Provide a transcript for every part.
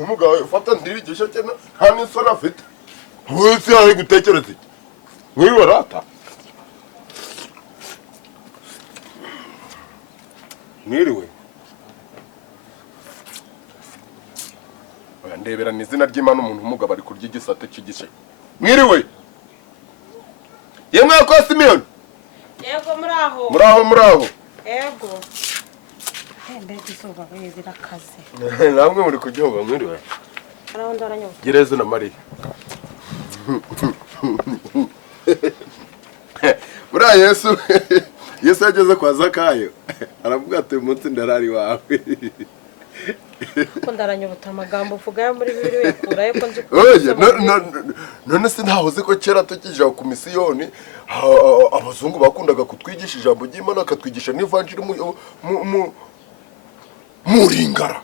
umugabo ufata ndirigisha cyane nta n'isoni afite wese ari gutekereza iki mwiwe rata mwiriwe ndebera ni izina ry'Imana umuntu umugabo ari kurya igisate cy'igishe mwiriwe yemwe ko Simeon yego muraho yego mbega izuba birakaze namwe muri kujyoga mwiriwe arahonda aranyoba Gereza na Maria Bura Yesu yageze kwa Zakayo aravuga ati umunsi ndarari wawe ko ndaranyobuta amagambo uvuga yo muri Bibiliya yakurayo ko nzi oye none se ntahoze ko kera tukije ku misiyoni abazungu bakundaga kutwigisha ijambo ry'Imana akatwigisha n'ivanjiri muringara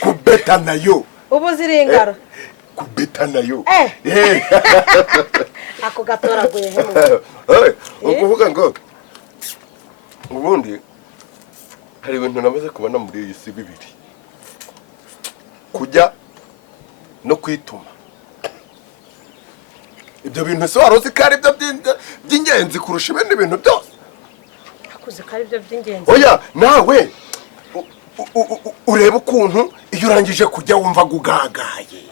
kubeta nayo ubu ziringara kubeta nayo ako gatoraguye hemu ukuvuga ngo ubundi hari ibintu namaze kubona muri iyi si bibiri kujya no kwituma ibyo bintu se warozi ko ari byo by'ingenzi kurusha ibindi bintu byose akuze ko ari byo by'ingenzi oya nawe ureba ukuntu iyo urangije kujya wumva gugagaye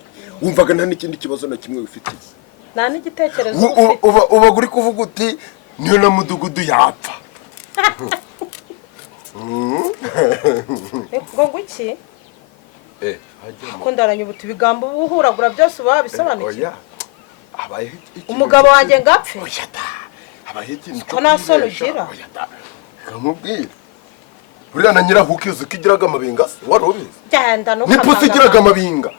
wumvaga nta n'ikindi kibazo na kimwe wifitiye nta n'igitekerezo uba uri kuvuga uti niyo na mudugudu yapfa ngo iki ko ndaranyobuta ibigambo ubuhuragura byose uba wabisobanukiwe umugabo wanjye ngapfe ko nta soni ugira kamubwira buriya na nyirahuka uzi ko igiraga amabinga se wari ubizi genda n'ipusi igiraga amabinga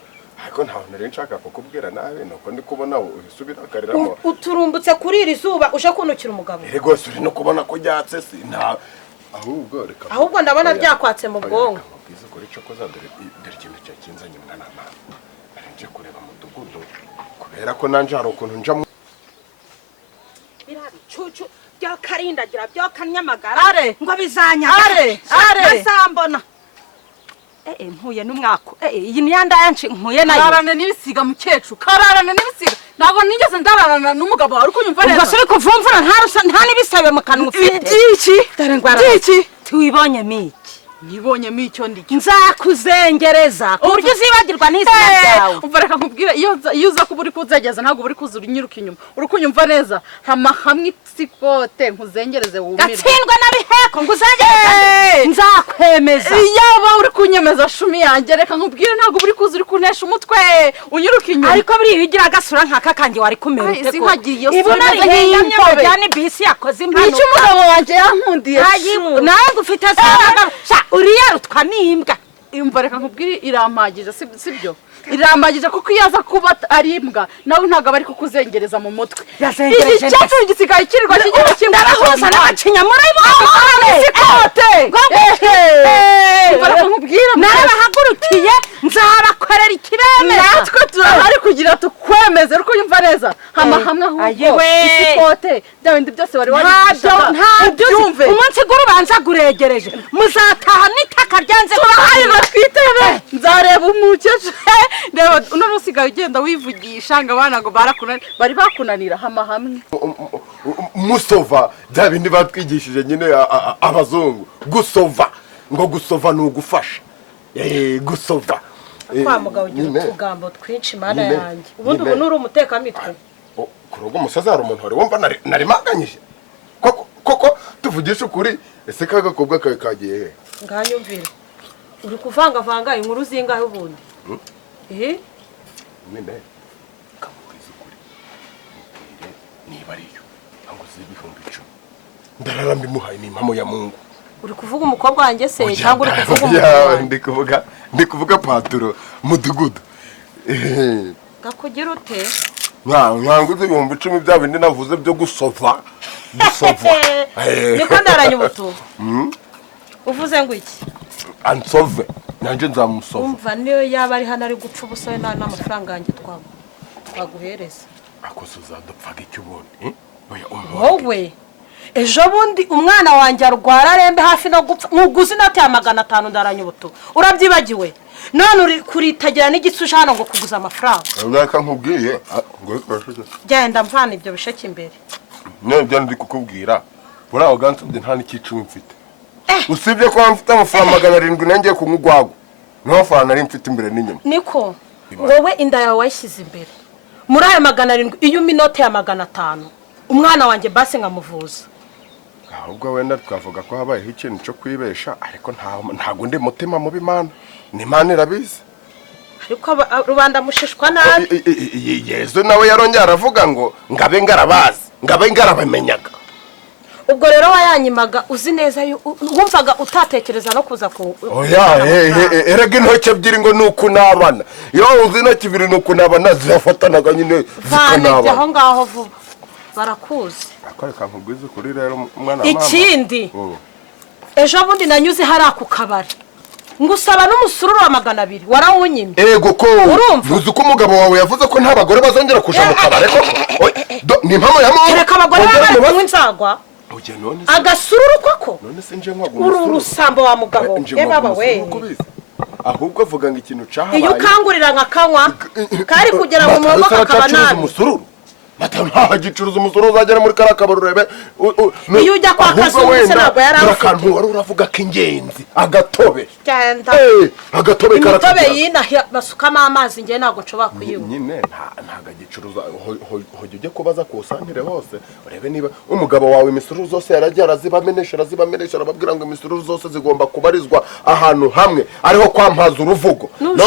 ariko ntawe nari nshaka kukubwira nawe nuko ndi kubona usubira akariramo uturumbutse kuri iri zuba uje kunukira umugabo rwose uri no kubona ko ryatse si nta ahubwo ndabona byakwatse mu bwonko mubwiza ukora icyo koza dore ikintu cyakinzanye mwana mama nje kureba mudugudu kubera ko nanje hari ukuntu nja cucu byo karindagira byo kanyamagara ngo bizanyagara nasambona mpuye n'umwako iyi ni yanda yanci mpuye nayo kararana n'ibisiga mukecu kararana n'ibisiga ntabwo nigeze ndararana n'umugabo wari kunyumva neza ubwo suri kuvumvura nta n'ibisabe mu kanwa ufite iki dore ngwara iki tiwibonye miki nibonyemo icyo ndicyo nzakuzengereza ku buryo uzibagirwa n'izina ryawe umva reka nkubwire iyo uza kuba uri kuzegeza ntabwo uri kuza urinyiruka inyuma uri kunyumva neza hama hamwe isikote nkuzengereze wumirwe gatsindwa na biheko ngo uzengereze nzakwemeza iyaba uri kunyemeza shumi yanjye reka nkubwire ntabwo uri kuza uri kunesha umutwe unyiruka inyuma ariko buriya ugira agasura nk'aka kanjye wari kumera ute ko nkagiye iyo sura nahiyamye ngo jyane bisi yakoze impanuka nicyo umugabo wanjye yankundiye nawe ngufite sha uriya rutwa n'imbwa imva reka nkubwire irampagije sibyo irampagije kuko iyo aza kuba ari imbwa nawe ntabwo aba ari kukuzengereza mu mutwe iki cyacu gisigaye kirirwa kigira kimwe ndarahuza n'abacinya murayibona isikote imva reka nkubwire narabahagurukiye nzabakorera ikibeme natwe turahari kugira tukwemeze uri kunyumva neza hama hamwe ahubwo isikote bya bindi byose wari wabigishaga ntabyumve umunsi g'urubanza guregereje muzataha n'itaka ryanze turahari batwitebe nzareba umukecuru reba uno usigaye ugenda wivugisha ngo abana ngo bari bakunanira hama hamwe musova bya bindi batwigishije nyine abazungu gusova ngo gusova ni ugufasha gusova kwa mugabo ugira utugambo twinshi mana yanjye ubundi ubu nuri umutekamitwe ku rugo umusaza hari umuntu wari wumva narimanganyije koko tuvugisha ukuri ese kagakobwa kawe kagiye he nganyumvire uri kuvangavanga inkuru zingahe ubundi nyine kamubwiza ukuri niba ariyo ntabwo uzi ibihumbi 10 ndarara mbimuhaye ni impamo ya Mungu uri kuvuga umukobwa wanjye se cyangwa uri kuvuga umugabo ndi kuvuga paturo mudugudu gakugira ute nkanguze ibihumbi 10 bya bindi navuze byo gusova niko ndaranyubutu uvuze ngo iki ansove nanje nzamusova umva niyo yaba ari hano ari gupfa ubusa n'amafaranga yanjye twaguhereza akoze uzadupfaga icyo ubundi wowe ejo bundi umwana wanjye arwara arembe hafi no gupfa muguzi inoti ya 500 ndaranye ubuto urabyibagiwe none uri kuritagira n'igitsuje hano ngo kuguza amafaranga uraka nkubwiye genda mvana ibyo bisheke imbere nibyo ndi kukubwira buraho gansubye nta n'ikicumi mfite usibye ko mfite amafaranga 700 nangiye kumugwago no fana nari mfite imbere n'inyuma niko wowe inda yawe wayishyize imbere muri ayo 700 iyo uminote ya 500 umwana wanjye base nkamuvuza ahubwo wenda twavuga ko habayeho ikintu cyo kwibesha ariko ntago ndi mutima mubi mana ni mana irabizi ariko rubanda mushishwa nabi Yezu nawe yarongera aravuga ngo ngabe ngarabamenyaga ubwo rero wayanyimaga uzi neza wumvaga utatekereza no kuza ku oya erega intoki ebyiri ngo nuko nabana iyo uzi intoki ebyiri nuko nabana zifatanaga nyine zikanabana aho ngaho vuba barakuzi akareka nkubwize kuri rero umwana mama ikindi ejo bundi nanyuze hari aku kabari ngusaba n'umusururu wa 200 warawunyimye ego ko uzi ko umugabo wawe yavuze ko nta bagore bazongera kuja mu kabare ko ni impamo ya mama reka abagore bari kunywa inzagwa agasururu koko none se nje nkwago uru rusambo wa mugabo baba we ahubwo avuga ngo ikintu cahabaye iyo ukangurira nkakanywa kari kugera mu maboko akaba nabi mata nta gicuruza umusoro uzagera muri karakabaro urebe iyo ujya kwa kazungu se ntabwo yaramfite akantu wari uravuga ko ingenzi agatobe cyenda agatobe imitobe yina basukamo amazi ngiye ntabwo nshobora kuyinywa nyine ntaga gicuruza hojye ujye kubaza ku santire hose urebe niba umugabo wawe imisuru zose yarajyara zibamenesha arababwira ngo imisuru zose zigomba kubarizwa ahantu hamwe ariho kwampaza uruvugo none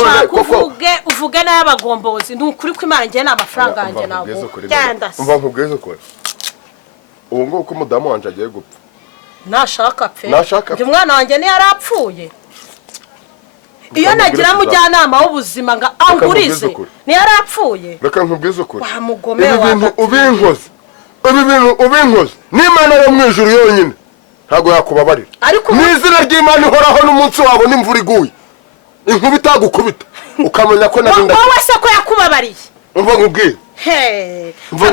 uvuge nayo abagombozi nukuri ko Imana ngiye n'amafaranga yanjye ntabwo umva nkubweze ko ubu ngubu ko umudamu wanje agiye gupfa nashaka pe ndi umwana wanjye ni yarapfuye iyo nagira mujyanama w'ubuzima nga angurize ni yarapfuye reka nkubweze ko ibintu ubinkoze n'Imana yo mu ijuru yonyine ntago yakubabarira n'izina ry'Imana ihoraho n'umunsi wabo n'imvura iguye inkuba itagukubita ukamenya ko narinda wowe se ko yakubabariye umva nkubwire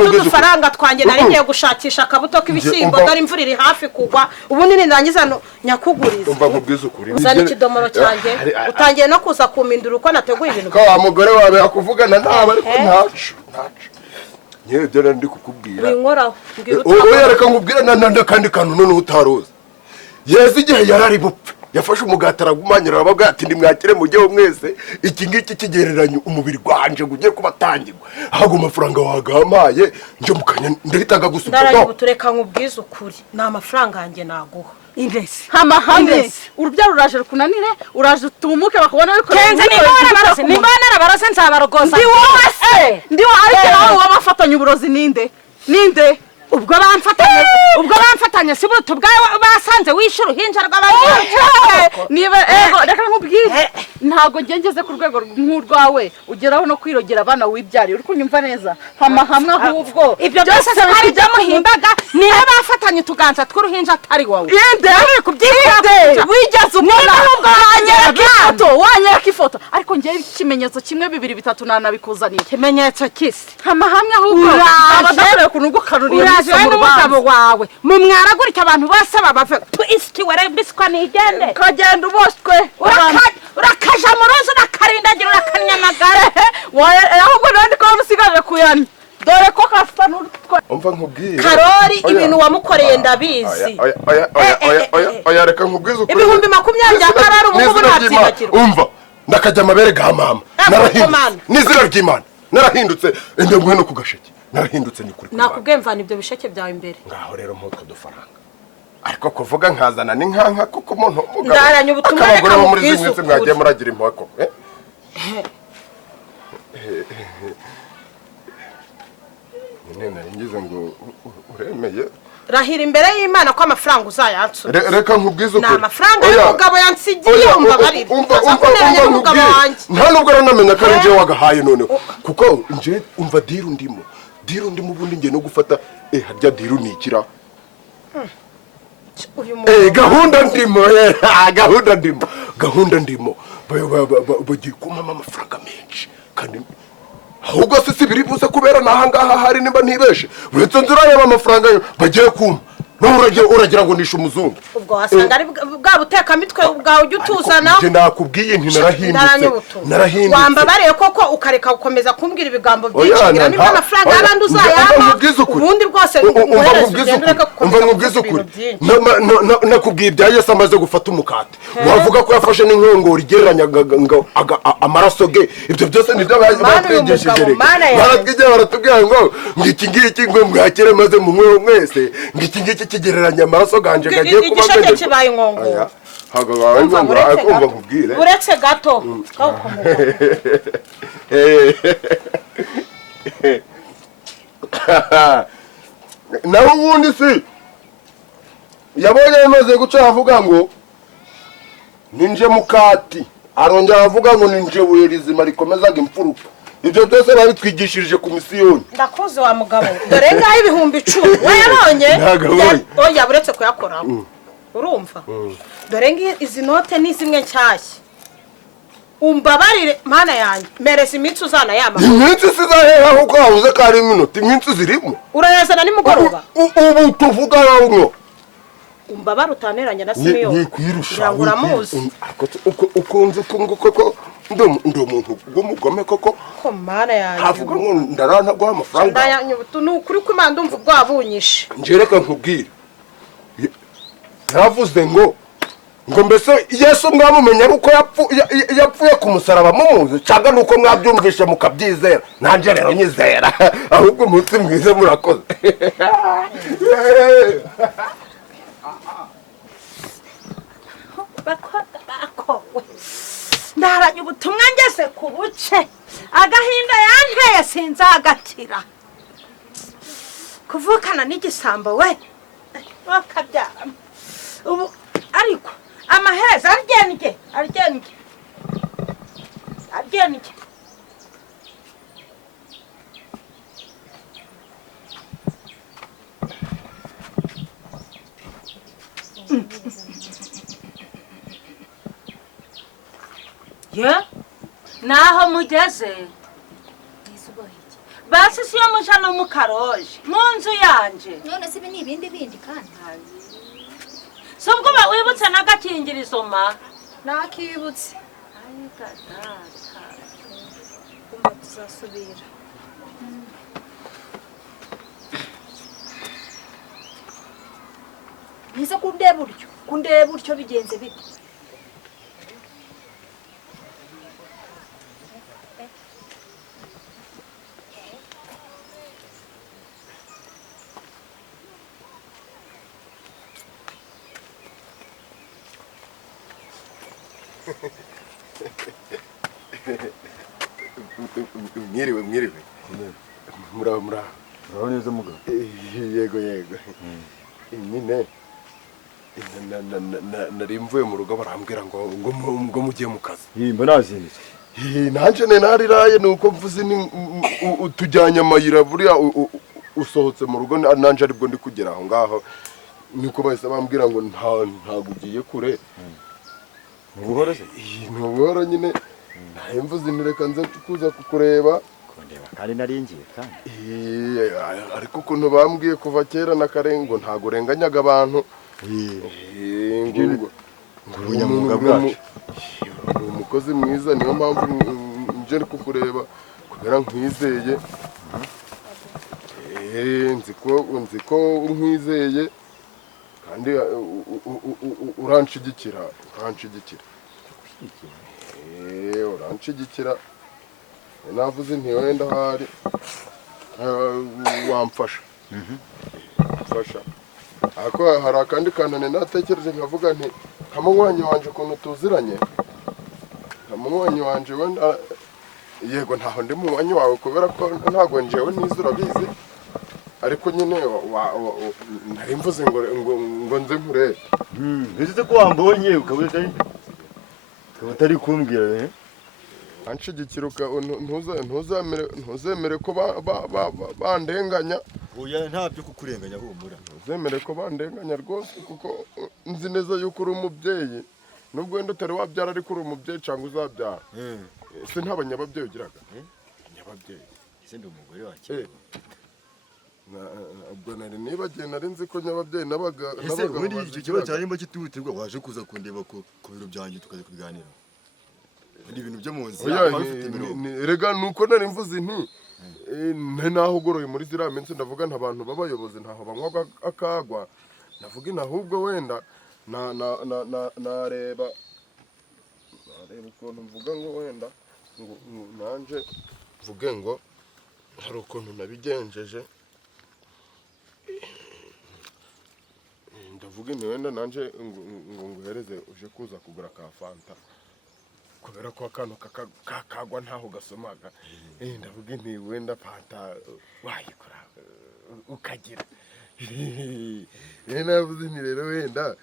udufaranga twanjye nari ngiye gushakisha akabuto k'ibishyimbo dore imvura iri hafi kugwa ubu nini ndangiza nyakuguriza umva nkubwize ukuri uzana ikidomoro cyanjye utangiye no kuza kumindura uko nateguye ibintu ko wa mugore wawe yakuvugana nawe ariko ntacu nyewe byo ndi kukubwira winkoraho oya reka nkubwire kandi kantu none utaruzi Yezu igihe yarari bupfe yafashe umugati aragumanyira ababwa ati ndimwakire mujyeho mwese iki ngiki kigereranya umubiri gwanje gugiye kubatangirwa hago amafaranga wagampaye nje mukanya ndahitanga gusuka ndaraye tureka nkubwiza ukuri na amafaranga yanjye naguha Indesi hamahame urubyaro uraje rukunanire uraje utumuke bakubona ariko kenze nimbana narabarose nzabarogoza ndi wowe ariko nawe wabafatanya uburozi ninde ubwo bamfatanye si buto bwawe basanze wishura uhinja rw'abandi niba reka nkubwire ntago ngengeze ku rwego nk'urwawe ugeraho no kwirogera abana wibyariye uri kunyumva neza hamwe ahubwo ibyo byose hari byo muhimbaga niba bafatanye tuganza tw'uruhinja atari wowe yende wigeze ubona wanyereka ifoto ariko ngewe ikimenyetso kimwe 2 3 nanabikuzaniye ikimenyetso kisi hamwe ahubwo abadakoreye ku nugo karuriye n'umugabo wawe mumwaragurika abantu bose babave twisti were biskwa nigende kagenda uboswe urakaja mu ruzi urakarindagira urakanyamagara ahubwo nandi ko musigaje kuyanya dore ko kafita n'utwe umva nkubwire Karori ibintu wamukoreye ndabizi oya reka nkubwize ukuri 2020 ya Karori ubu nabyibagirwa umva ndakajya amabere ga mama narahindutse n'izina ry'Imana narahindutse ndemwe no kugasheke narahindutse ni kuri nakubwemvana ibyo bisheke byawe imbere ngaho rero mpotwe dufaranga ariko kuvuga nkazana ni nkanka kuko umuntu ndaranye ubutumwa reka mubwize ukuri mwagiye muragira impako nene ngize ngo uremeye rahira imbere y'Imana ko amafaranga uzayansura reka nkubwize ukuri na amafaranga y'umugabo yansigiye umbabarira nta nubwo ranamenya ko ari nje wagahaye noneho kuko nje umva diru ndimo ubundi ngiye no gufata harya diru nikira gahunda ndimo bagiye kumama amafaranga menshi kandi ahubwo se biri buze kubera naha ngaha hari nimba ntibeshe uretse nzira y'aba amafaranga bagiye kuma uragira ngo nishe umuzungu ubwo wasanga ari bwa butekamitwe bwawe ujya utuzana njye nakubwiye nti narahindutse wambabariye koko ukareka gukomeza kumbwira ibigambo byinshi ngira niba amafaranga y'abandi uzayama ubundi bwose umva nkubwize ukuri nakubwiye ibya Yesu amaze gufata umukate wavuga ko yafashe n'inkongoro igereranyaga amaraso ge ibyo byose nibyo batwigishije baratwigiye baratubwira ngo ngiki ngo mwakire maze mumwe mwese ngiki kigereranya amaraso ganje gagiye kuba igisheke kibaye inkongoro hagabaye inkongoro akumva nkubwire uretse gato naho ubundi si yabonye yamaze guca avuga ngo ninje mukati arongera avuga ngo ninje buye rizima rikomezaga imfuruka ibyo byose babitwigishirije ku misiyoni ndakuze wa mugabo dore ngaho ibihumbi 10 wayabonye oya buretse kuyakora urumva dore ngi izi note ni zimwe nshyashya umbabarire mana yanjye mereza iminsi uzana yama iminsi sizaheha kuko habuze kari iminota iminsi zirimo urayazana nimugoroba ubu tuvuga yawo umbabara utaneranya na Simeyo ngikwirusha uramuzi ukunze koko ndo umuntu gumugome koko ko mana yanjye havuga ngo ndarana gwa amafaranga ndayanyubutu nukuri ko imana ndumva bwabunyishe njereka nkubwire yavuze ngo mbese Yesu mwamumenya uko yapfuye ku musaraba mumuzi cyangwa nuko mwabyumvishe mukabyizera nanje rero nyizera ahubwo umunsi mwiza murakoze ndaranye ubutumwa ngeze ku buce agahinda yanteye sinzagakira kuvukana n'igisambo we wakabyara ubu ariko amaherezo aryenike ye naho mugeze basi siyo muja no mukaroje mu nzu yanje none se ibi ni ibindi bindi kandi sobwo wibutse n'agakingirizo ma nakibutse ayika data kumva tuzasubira nise kundeba buryo bigenze bite mwiriwe muraho neza mugabo yego nyine nari mvuye mu rugo barambwira ngo mugiye mu kazi mba nazindutse nanje nariraye nuko mvuze tujyanye amayira buriya usohotse mu rugo nanje aribwo ndi kugera aho ngaho niko bahise bambwira ngo ntago ugiye kure ntubuhora se ntubuhora nyine nawe mvuze ntireka nze kuza kukureba kandi naringiye kandi ariko ukuntu bambwiye kuva kera na kare ngo ntago urenganyaga abantu ubunyamwuga bwacu umukozi mwiza niyo mpamvu nje kukureba kubera nkwizeye nzi ko nkwizeye kandi uranshigikira navuze nti wenda hari wamfasha ariko hari akandi kantu natekereje nkavuga nti nkamunywanyi wanje ukuntu tuziranye nkamunywanyi wanje wenda yego ntaho ndi munywanyi wawe kubera ko ntago njewe nize urabizi ariko nyine nari mvuze ngo nze nkurebe bizize ko wambonye ukaba utari kumbwira anshigikira ntuzemere ko bandenganya oya ntabyo kukurenganya humura ntuzemere ko bandenganya rwose kuko nzi neza yuko uri umubyeyi nubwo wenda utari wabyara ariko uri umubyeyi cyangwa uzabyara ese nta banyababyeyi ugiraga nyababyeyi ese ndi umugore wa kera ubwo nari nibagiye nari nzi ko nyababyeyi n'abagabo ese ubundi icyo kibazo cyarimo kitutirwa waje kuza kundeba ku biro byanjye tukaza kubiganira ni ibintu byo mu nzira rega nuko nari mvuze nti naho ugoroye muri ziriya minsi ndavuga nta bantu b'abayobozi ntaho banywa akagwa ndavuga ahubwo wenda nareba ukuntu mvuga ngo wenda ngo nanje mvuge ngo hari ukuntu nabigenjeje ndavuga ni wenda nanje ngo nguhereze uje kuza kugura ka fanta kubera ko akantu kakagwa ntaho gasomaga ndavuga nti wenda fanta wayikora ukagira navuze nti rero wenda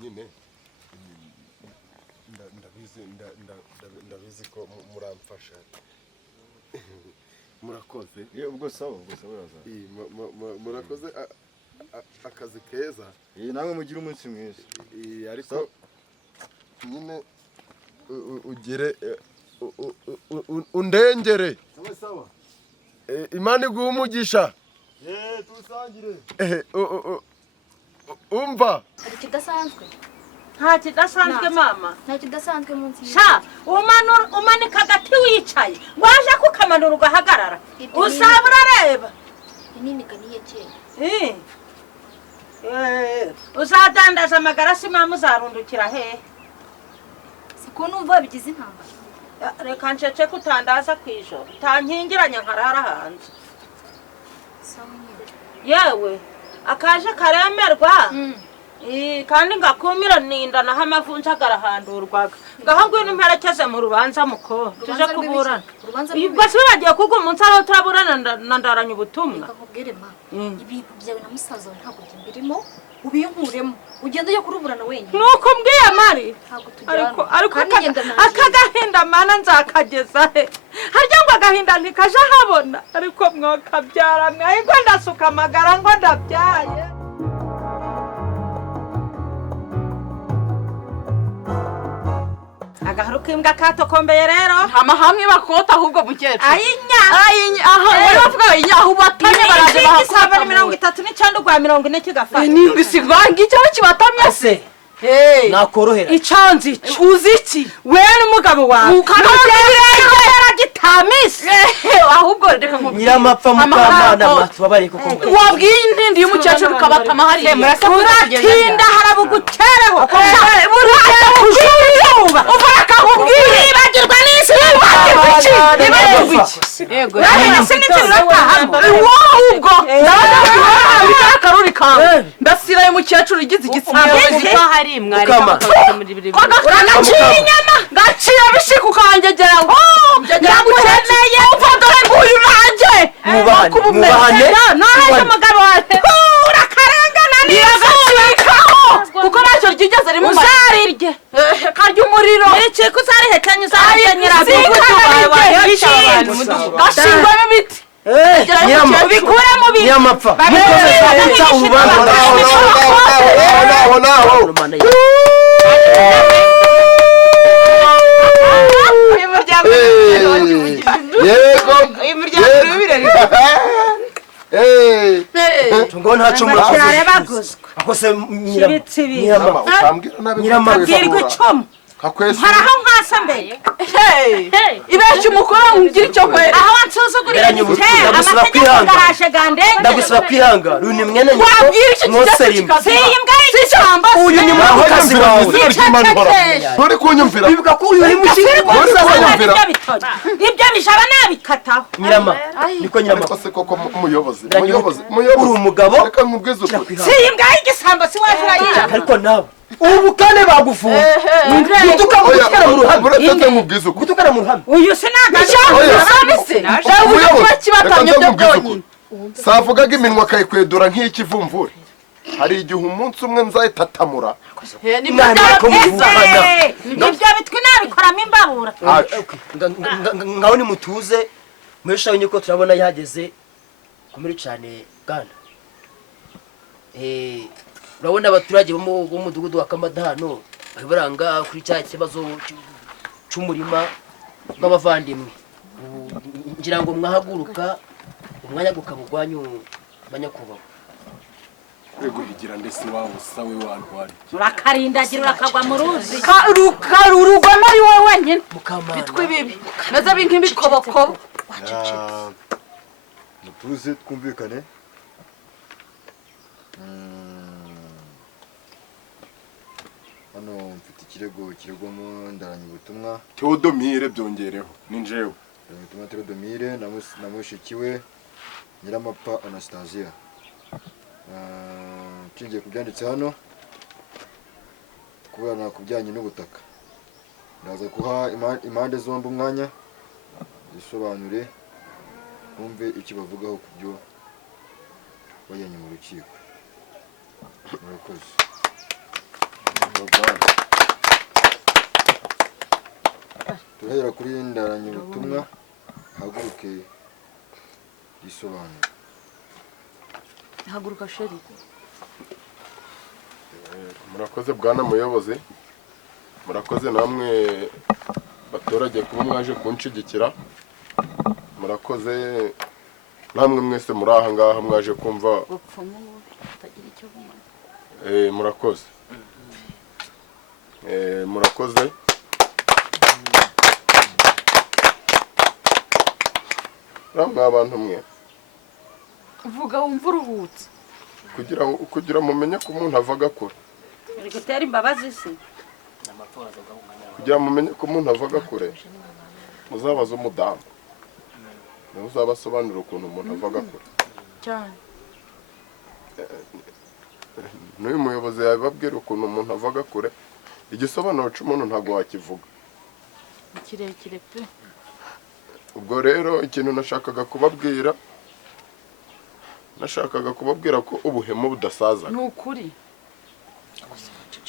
nyine ndabizi ko muramfasha murakoze ubwo sawa murakoze akazi keza nawe mugira umunsi mwiza ariko nyine ugire undengere imana iguha umugisha tusangire umva hari ikidasanzwe nta kidasanzwe mama nta kidasanzwe munsi sha umanika agati wicaye waje kukamanura ugahagarara usaba urareba n'imigani ya kera uzadandaza amagarasi mama uzarundukira hehe siko numva bigize intambara reka ncece kutandaza ku ijoro utankingiranya nkarara hanze yewe akaje karemerwa kandi ngakumira ninda naho amavunja agarahandurwaga ngaho ngwino mperekeze mu rubanza muko tuje kuburana ubwo se bagiye kuga umunsi aho turaburana nandaranya ubutumwa nkubwire ma ibintu byawe na musaza wawe ntabwo birimo ubinkuremo ugenda ujya kuruburana wenyine nuko mbwiye mari ariko akagahinda mana nzakageza he harya ngo agahinda ntikaje habona ariko mwokabyara mwahigwa ndasuka amagara ngo ndabyaye agaharuka imbwa katokombeye rero amahamwe bakota ahubwo mukecuru ayinya aha bari bavuga inya aho batamye baraje bahakora 39 rwa 40 kigafata ni ngisivangi cyo kibatamye se nakorohera icanzi uzi iki wewe n'umugabo wawe ukaragira gitamis ahubwo reka nkubwire nyiramapfa mukamana batubabari kuko wabwiye intindi y'umukecuru kabatama hari uratinda harabugutereho uvaraka nkubwire bagirwa n'isi yego ahubwo ndabakaruri kawe ndasiraye umukecuru igize igitsina hari mwari muri bibiri ngacira bishika ukangegera ngo ndagukeneye ufadore nguyu nanje mubahane naje umugabo wawe urakarengana niyagacikaho kuko nacyo ryigeze rimwe uzarirye karya umuriro iki kuzarihekanye uzarihenyera gashingwamo ibiti ubikure mu bintu nyiramapfa mukomeza guca urubanza naho yego ngo ntacu murakoze akose nyiramapfa icumu haraho nkasa mbere ibeshya umukuru ngira icyo kwera aho wansuzugurira amategeko garashe gandenge ndagusaba kwihanga runi mwene nyoko wabwira iki mwoserimba siyimbwa y'icamba uyu ni mwakokazi wawe nturi kunyumvira bivuga ko uyu uri mu kigo ibyo bijaba nabikataho nyirama niko nyirama ariko se koko umuyobozi uri umugabo reka nkubwize ukuri siyimbwa y'igisambo si waje urayica ariko nawe ubu kane bagufunga gutukana mu ruhame buretse nkubwize ukuri gutukana mu ruhame uyu sinagaje savugaga iminwa akayikwedura nk'ikivumvure hari igihe umunsi umwe nzayitatamura ibyo bitwi nabikoramo imbabura ngaho nimutuze muhesha nyoko turabona yageze kumuri cyane gana urabona abaturage b'umudugudu wa Kamadano baranga kuri cya kibazo cy'umurima bw'abavandimwe ngira ngo mwahaguruka umwanya gukabugwanyu banyakubahwa. Rego higira ndetse wabo sawe wantwari. urakarindagira urakagwa mu ruzi urugoma ari wowe wenyine Mukamana. bitwa ibibi meze nk'ibikobokobo mutuze twumvikane. Hano mfite ikirego kiregwamo ndaranye ubutumwa. Theodomire byongereho ninjewe. Ubutumwa Theodomire na mushikiwe Nyiramapfa Anastasia. Nshingiye ku byanditse hano kuburana ku bijyanye n'ubutaka. Ndaza kuha impande zombi umwanya zisobanure bumve icyo bavugaho ku byo bajyanye mu rukiko. Murakoze. Turahera kuri ndaranye ubutumwa haguruke yisobanure. haguruka sheri. Murakoze bwana muyobozi. Murakoze namwe baturage kuba mwaje kunshigikira. Murakoze namwe mwese muri aha ngaha mwaje kumva. Murakoze. Murakoze. Namwe abantu mwe. Vuga wumva uruhutse. Kugira mumenye ko umuntu avaga kure. uri gutera imbabazi se Kugira mumenye ko umuntu avaga kure. Muzabaza umudamu. Niwe uzabasobanurira ukuntu umuntu avaga kure. Cyane. N'uyu muyobozi yababwira ukuntu umuntu avaga kure. Igisobanuro cy'umuntu ntabwo wakivuga. Kirekire pe. Ubwo rero ikintu nashakaga kubabwira ko ubuhemu budasaza. Nukuri.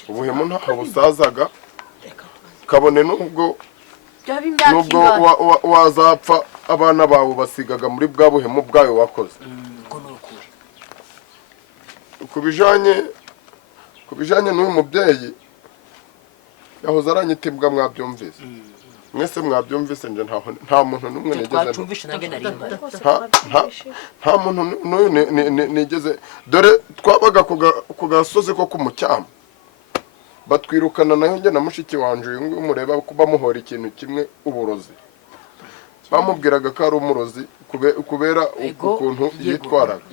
Ubuhemu ntaho busazaga. Kabone nubwo wazapfa abana bawe basigaga muri bwa buhemu bwayo wakoze. Kubijanye n'uyu mubyeyi yahoze aranyitibwa mwabyumvise. Mwese mwabyumvise nje nta muntu n'umwe nigeze nta muntu n'uyu nigeze dore twabaga ku gasozi ko kumucyama batwirukana nayo njye na mushiki wanje uyu nguyu mureba ko bamuhora ikintu kimwe uburozi bamubwiraga ko ari umurozi kubera ukuntu yitwaraga.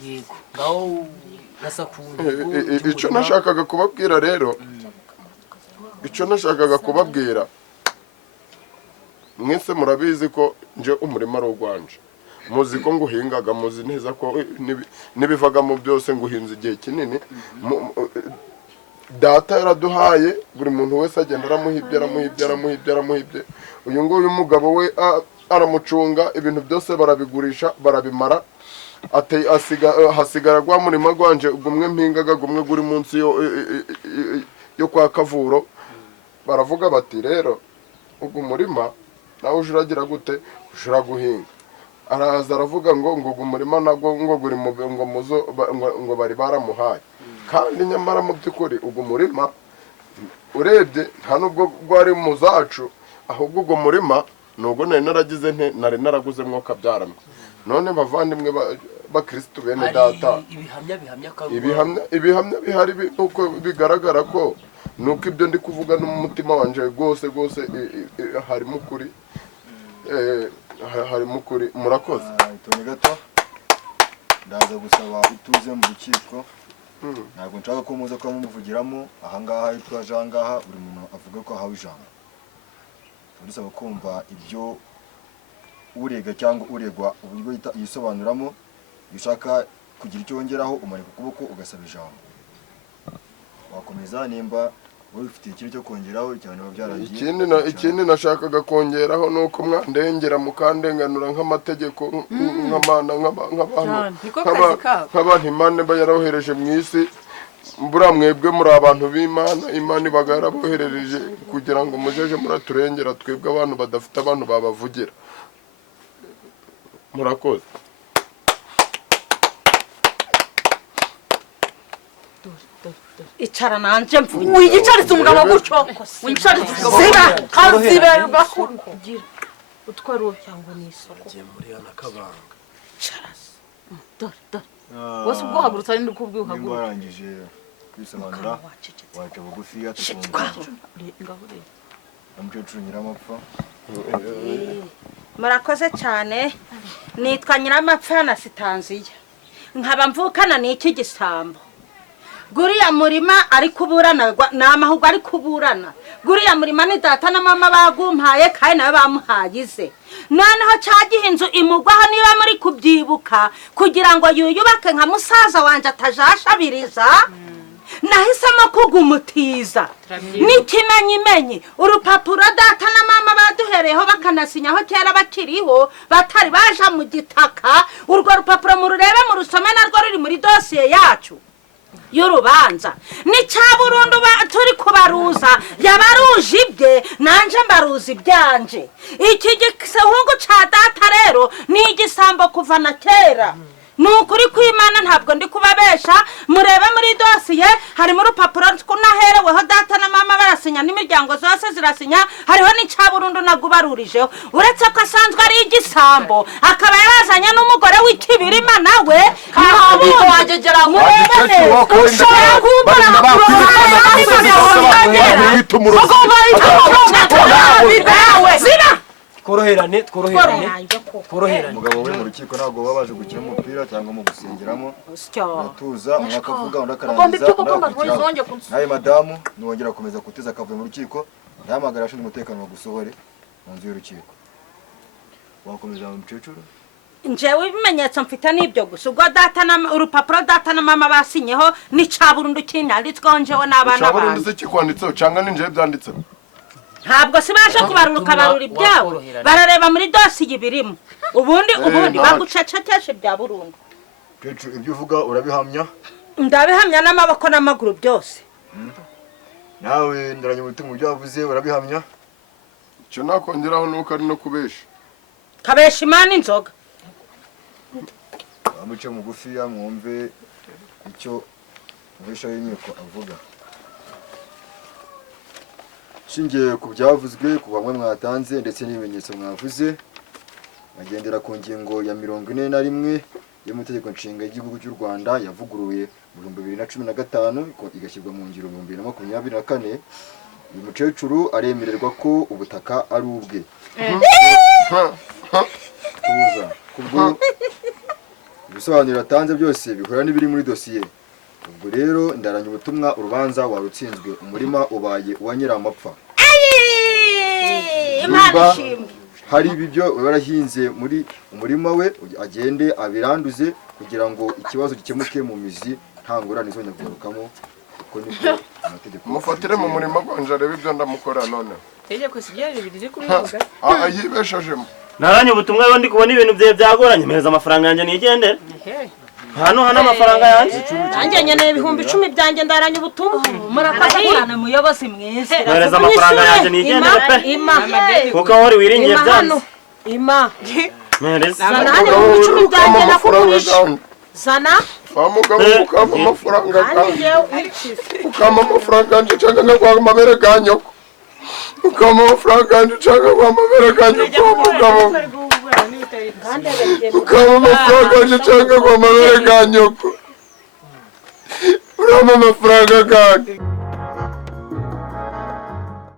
Icyo nashakaga kubabwira mwese murabizi ko nje umurima ari ugwanje. Muzi ko nguhingaga, muzi neza ko nibivagamo byose nguhinze igihe kinini. Data yaraduhaye buri muntu wese agenda aramuhibye. Uyu nguyu umugabo we aramucunga, ibintu byose barabigurisha barabimara. Hasigara gwa murima gwanje gumwe mpingaga gumwe guri munsi yo kwa Kavuro. Baravuga bati rero ugu murima nawe ujuragira gute ushura guhinga. Araza aravuga ngo umurima nago ngo guri ngo muzo ngo bari baramuhaye. Kandi nyamara mu byukuri ugu murima urebye nta nubwo gwari muzacu, ahubwo ugu murima nubwo nari naraguze mwoka byaramwe. None bavandimwe bakristo bene data ibihamya bihari nuko bigaragara ko nuko ibyo ndi kuvuga n'umutima wanje gose harimo ukuri. Murakoze. Toni gato ndaza gusaba ituze mu rukiko. Ntabwo nshaka ko muza ko mumuvugiramo ahangaha twaje ahangaha buri muntu avuga ko ahawe ijambo. Turisaba kumva ibyo urega cyangwa uregwa uburyo yisobanuramo. Ushaka kugira icyo wongeraho umanika ukuboko ugasaba ijambo. Wakomeza nimba ufite ikintu cyo kongeraho cyane babyaragiye. Ikindi nashakaga kongeraho nuko mwandengera mukandenganura nk'amategeko nk'abantu Imana yarabohereje mu isi. Mbura mwebwe muri abantu b'Imana, Imana ibaga yaraboherereje kugira ngo mujeje muraturengera twebwe abantu badafite abantu babavugira. Murakoze. icara nanje mvuye Wigicariza umugabo gutyo. Wigicariza umugabo. Kaziberwa kugira. Utwaro cyangwa n'isoko. muri yana kabanga. dore wose ubwo hagurutsa ari ndikubwiye nimba uhaguruka warangije kwisobanura waca bugufiya ngahore umukecuru Nyiramapfa. murakoze cyane nitwa Nyiramapfa na Sitanziya nkaba mvukana n'iki gisambo guriya murima ari kuburana n'amahugwa ari kuburana guriya murima ni data na mama bagumpaye kandi nawe bamuhayize noneho cyagihe inzu imugwaho niba muri kubyibuka kugira ngo yuyubake nka musaza wanje atajashabiriza nahisemo kugumutiza n'ikimenyimenyi urupapuro data na mama baduhereyeho bakanasinyaho kera bakiriho batari baja mu gitaka urwo rupapuro mururebe mu rusome narwo ruri muri dosiye yacu y'urubanza ni cya burundu turi kubaruza yabaruje ibye nanje mbaruza ibyanje iki gihungu ca data rero ni igisambo kuva na kera nukuri kw'Imana ntabwo ndi kubabesha murebe muri dosiye harimo urupapuro kunahereweho data na mama barasinya n'imiryango zose zirasinya hariho n'icya burundu nagubarurijeho uretse ko asanzwe ari igisambo akaba yarazanye n'umugore w'ikibirima nawe kandi wagegera ngo ushobora kumbara tworoherane umugabo uri mu rukiko ntabwo baba baje gukina umupira cyangwa mu gusengeramo uratuza umwe akavuga undi akarangiza nawe madamu niwongera gukomeza kuteza akavuye mu rukiko ndahamagara ashinzwe umutekano bagusohore mu nzu y'urukiko wakomeza mu mukecuru njewe ibimenyetso mfite n'ibyo gusa ubwo data na urupapuro data na mama basinyeho n'icya burundu kinanditsweho njewe n'abana icya burundu se kikwanditseho cyangwa ninjewe byanditseho ntabwo si baje kubaruruka barura ibyabo barareba muri dosiye ibirimo ubundi bagucecekeshe bya burundu mukecuru ibyo uvuga urabihamya ndabihamya n'amaboko n'amaguru byose nawe ndaranye umutima ibyo wavuze urabihamya icyo nakongeraho nuko ari no kubesha kabesha imana inzoga bamuce mugufiya mwumve icyo umubisha w'inkiko avuga shingiye ku byavuzwe ku bamwe mwatanze ndetse n'ibimenyetso mwavuze bagendera ku ngingo ya 41 yo mu Itegeko Nshinga y'Igihugu cy'u Rwanda yavuguruwe mu 2015 igashyirwa mu ngiro mu 2024 uyu mukecuru aremererwa ko ubutaka ari ubwe tuza kubwo ibisobanuro yatanze byose bihura n'ibiri muri dosiye ubwo rero ndaranye ubutumwa urubanza warutsinzwe umurima ubaye uwa Nyiramapfa hari ibyo barahinze muri umurima we agende abiranduze kugira ngo ikibazo gikemuke mu mizi nta ngorane izongera kugarukamo uko nibyo amategeko mufatire mu murima gwanje arebe ibyo ndamukora none tegeko sigera riri kubivuga yibeshajemo naranye ubutumwa rero ndi kubona ibintu bye byagoranye mpereza amafaranga yanjye nigendere hano amafaranga yanjye nanjye nkeneye ibihumbi 10 byanjye ndaranye ubutumwa murakoze cyane muyobozi mwiza mpereza amafaranga yanjye nigendere pe kuko wari wiringiye byanze mpereza zana hano ibihumbi 10 byanjye nakugurisha zana mugabo ukama amafaranga ukama amafaranga yanjye cyangwa ngakwa amabere ga nyoko ukama amafaranga yanjye cyangwa ngakwa amabere ga nyoko mugabo ukama amafaranga yanjye cyangwa ngakwa amabere ga nyoko urama amafaranga ganjye